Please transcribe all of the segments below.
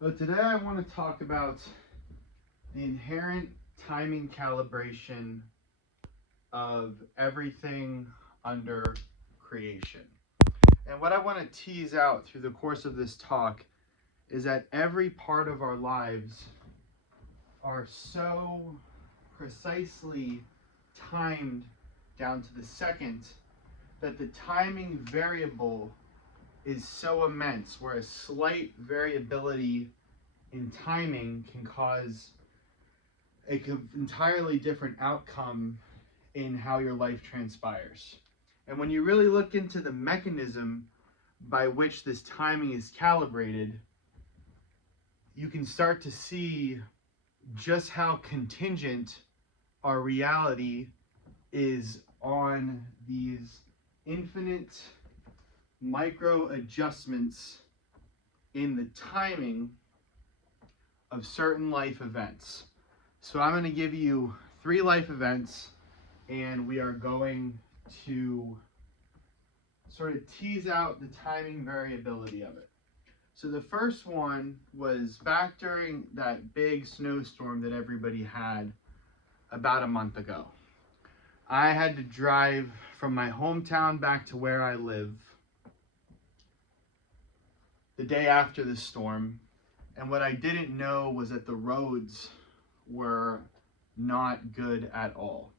So today I want to talk about the inherent timing calibration of everything under creation. And what I want to tease out through the course of this talk is that every part of our lives are so precisely timed down to the second that the timing variable is so immense, where a slight variability in timing can cause an entirely different outcome in how your life transpires. And when you really look into the mechanism by which this timing is calibrated, you can start to see just how contingent our reality is on these infinite micro adjustments in the timing of certain life events. So I'm going to give you 3 life events, and we are going to sort of tease out the timing variability of it. So the first one was back during that big snowstorm that everybody had about a month ago. I had to drive from my hometown back to where I live the day after the storm, and what I didn't know was that the roads were not good at all.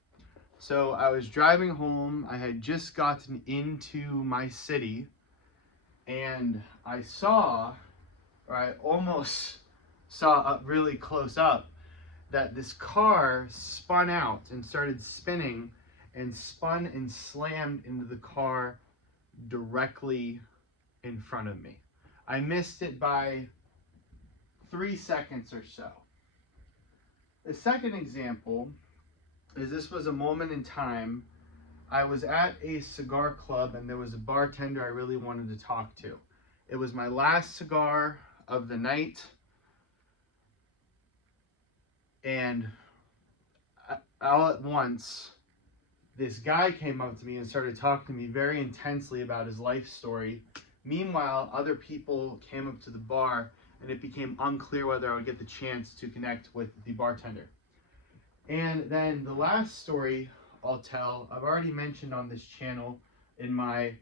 So I was driving home, I had just gotten into my city, and I almost saw up really close up that this car spun out and started spinning and spun and slammed into the car directly in front of me. I missed it by 3 seconds or so. The second example is this was a moment in time. I was at a cigar club and there was a bartender I really wanted to talk to. It was my last cigar of the night, and all at once this guy came up to me and started talking to me very intensely about his life story. Meanwhile, other people came up to the bar and it became unclear whether I would get the chance to connect with the bartender. And then the last story I'll tell, I've already mentioned on this channel in my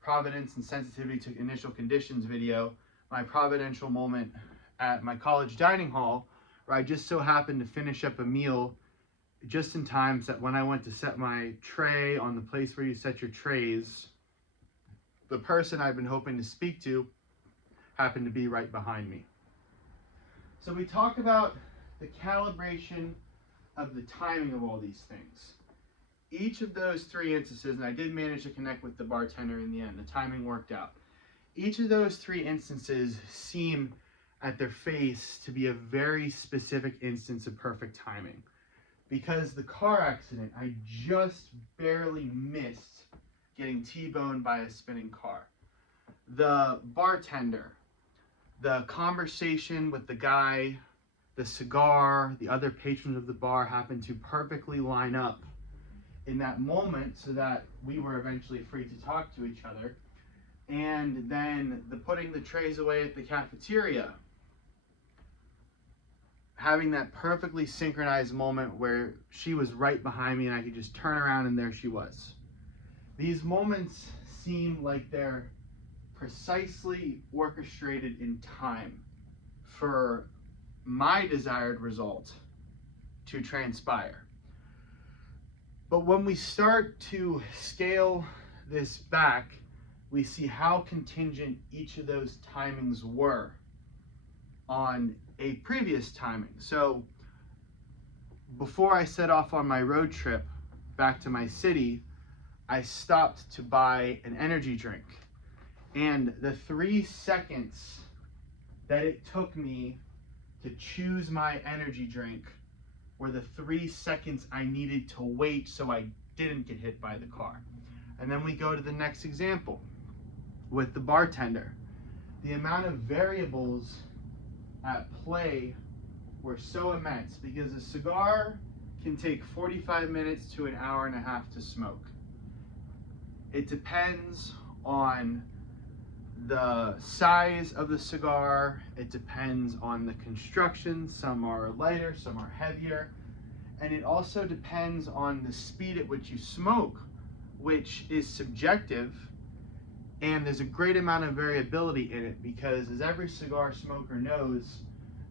Providence and Sensitivity to Initial Conditions video, my providential moment at my college dining hall, where I just so happened to finish up a meal just in time so that when I went to set my tray on the place where you set your trays, the person I've been hoping to speak to happened to be right behind me. So we talk about the calibration of the timing of all these things. Each of those 3 instances, and I did manage to connect with the bartender in the end, the timing worked out. Each of those 3 instances seem at their face to be a very specific instance of perfect timing. Because the car accident, I just barely missed getting T-boned by a spinning car. The bartender, the conversation with the guy, the cigar, the other patrons of the bar happened to perfectly line up in that moment so that we were eventually free to talk to each other. And then the putting the trays away at the cafeteria, having that perfectly synchronized moment where she was right behind me and I could just turn around and there she was. These moments seem like they're precisely orchestrated in time for my desired result to transpire. But when we start to scale this back, we see how contingent each of those timings were on a previous timing. So before I set off on my road trip back to my city, I stopped to buy an energy drink. And the 3 seconds that it took me to choose my energy drink were the 3 seconds I needed to wait so I didn't get hit by the car. And then we go to the next example with the bartender. The amount of variables at play were so immense because a cigar can take 45 minutes to an hour and a half to smoke. It depends on the size of the cigar, it depends on the construction. Some are lighter, some are heavier. And it also depends on the speed at which you smoke, which is subjective. And there's a great amount of variability in it because, as every cigar smoker knows,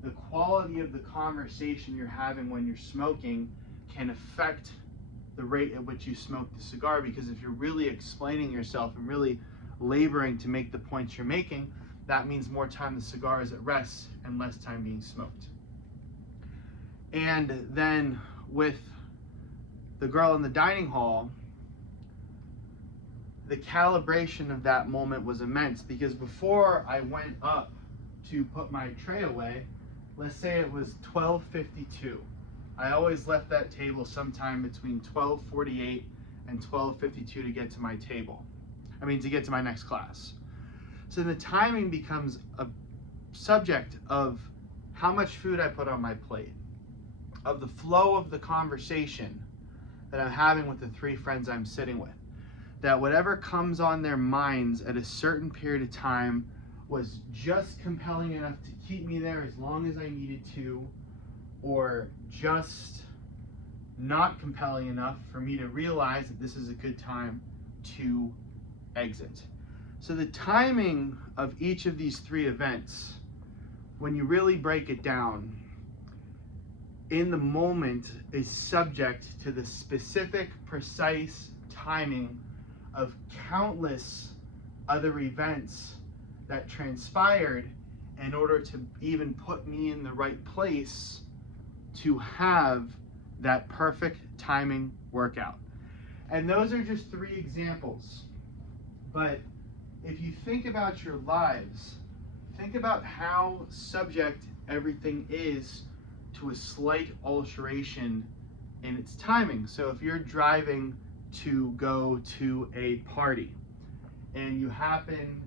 the quality of the conversation you're having when you're smoking can affect the rate at which you smoke the cigar, because if you're really explaining yourself and really laboring to make the points you're making, that means more time the cigar is at rest and less time being smoked. And then with the girl in the dining hall, the calibration of that moment was immense, because before I went up to put my tray away, let's say it was 12:52. I always left that table sometime between 12:48 and 12:52 to get to my table. To get to my next class. So the timing becomes a subject of how much food I put on my plate, of the flow of the conversation that I'm having with the three friends I'm sitting with. That whatever comes on their minds at a certain period of time was just compelling enough to keep me there as long as I needed to, or just not compelling enough for me to realize that this is a good time to exit. So the timing of each of these three events, when you really break it down, in the moment is subject to the specific, precise timing of countless other events that transpired in order to even put me in the right place to have that perfect timing workout. And those are just three examples. But if you think about your lives, think about how subject everything is to a slight alteration in its timing. So if you're driving to go to a party and you happen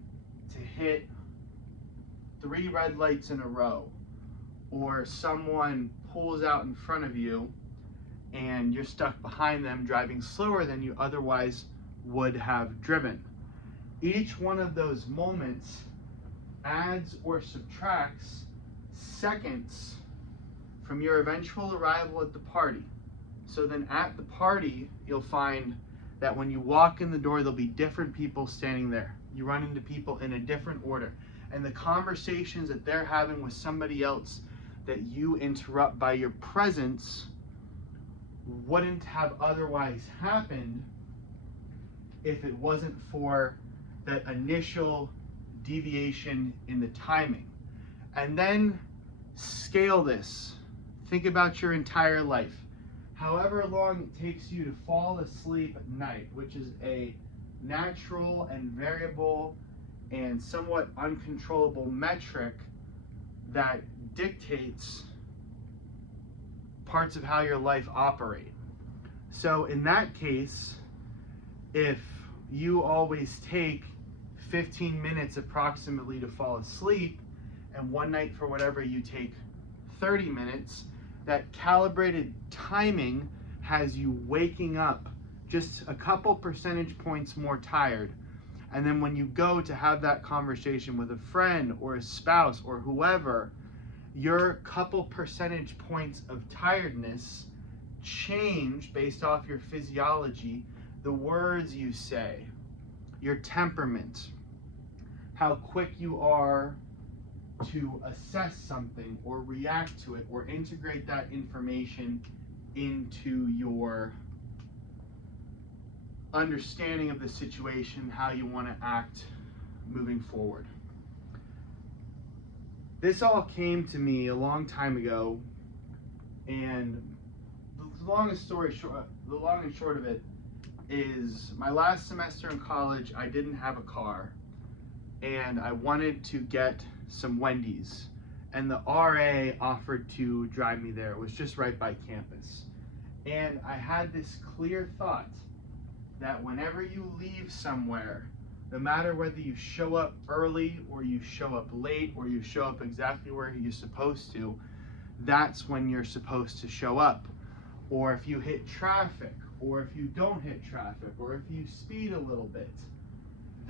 to hit 3 red lights in a row, or someone pulls out in front of you and you're stuck behind them driving slower than you otherwise would have driven. Each one of those moments adds or subtracts seconds from your eventual arrival at the party. So then at the party, you'll find that when you walk in the door, there'll be different people standing there. You run into people in a different order. And the conversations that they're having with somebody else that you interrupt by your presence wouldn't have otherwise happened if it wasn't for that initial deviation in the timing. And then scale this. Think about your entire life. However long it takes you to fall asleep at night, which is a natural and variable and somewhat uncontrollable metric that dictates parts of how your life operate. So in that case, if you always take 15 minutes approximately to fall asleep, and one night for whatever you take 30 minutes, that calibrated timing has you waking up just a couple percentage points more tired. And then when you go to have that conversation with a friend or a spouse or whoever, your couple percentage points of tiredness change based off your physiology, the words you say, your temperament, how quick you are to assess something or react to it or integrate that information into your understanding of the situation, how you want to act moving forward. This all came to me a long time ago, and the long and short of it is my last semester in college, I didn't have a car, and I wanted to get some Wendy's, and the RA offered to drive me there. It was just right by campus. And I had this clear thought that whenever you leave somewhere, no matter whether you show up early or you show up late or you show up exactly where you're supposed to, that's when you're supposed to show up. Or if you hit traffic, or if you don't hit traffic, or if you speed a little bit,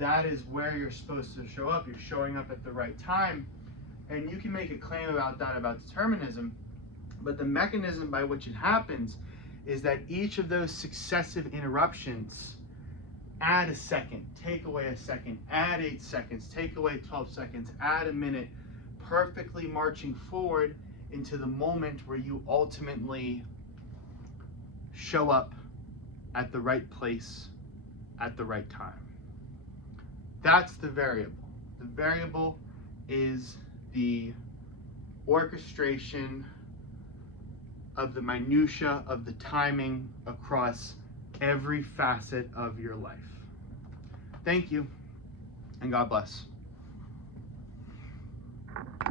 that is where you're supposed to show up. You're showing up at the right time. And you can make a claim about that, about determinism, but the mechanism by which it happens is that each of those successive interruptions add a second, take away a second, add 8 seconds, take away 12 seconds, add a minute, perfectly marching forward into the moment where you ultimately show up at the right place at the right time. That's the variable. The variable is the orchestration of the minutia of the timing across every facet of your life. Thank you, and God bless.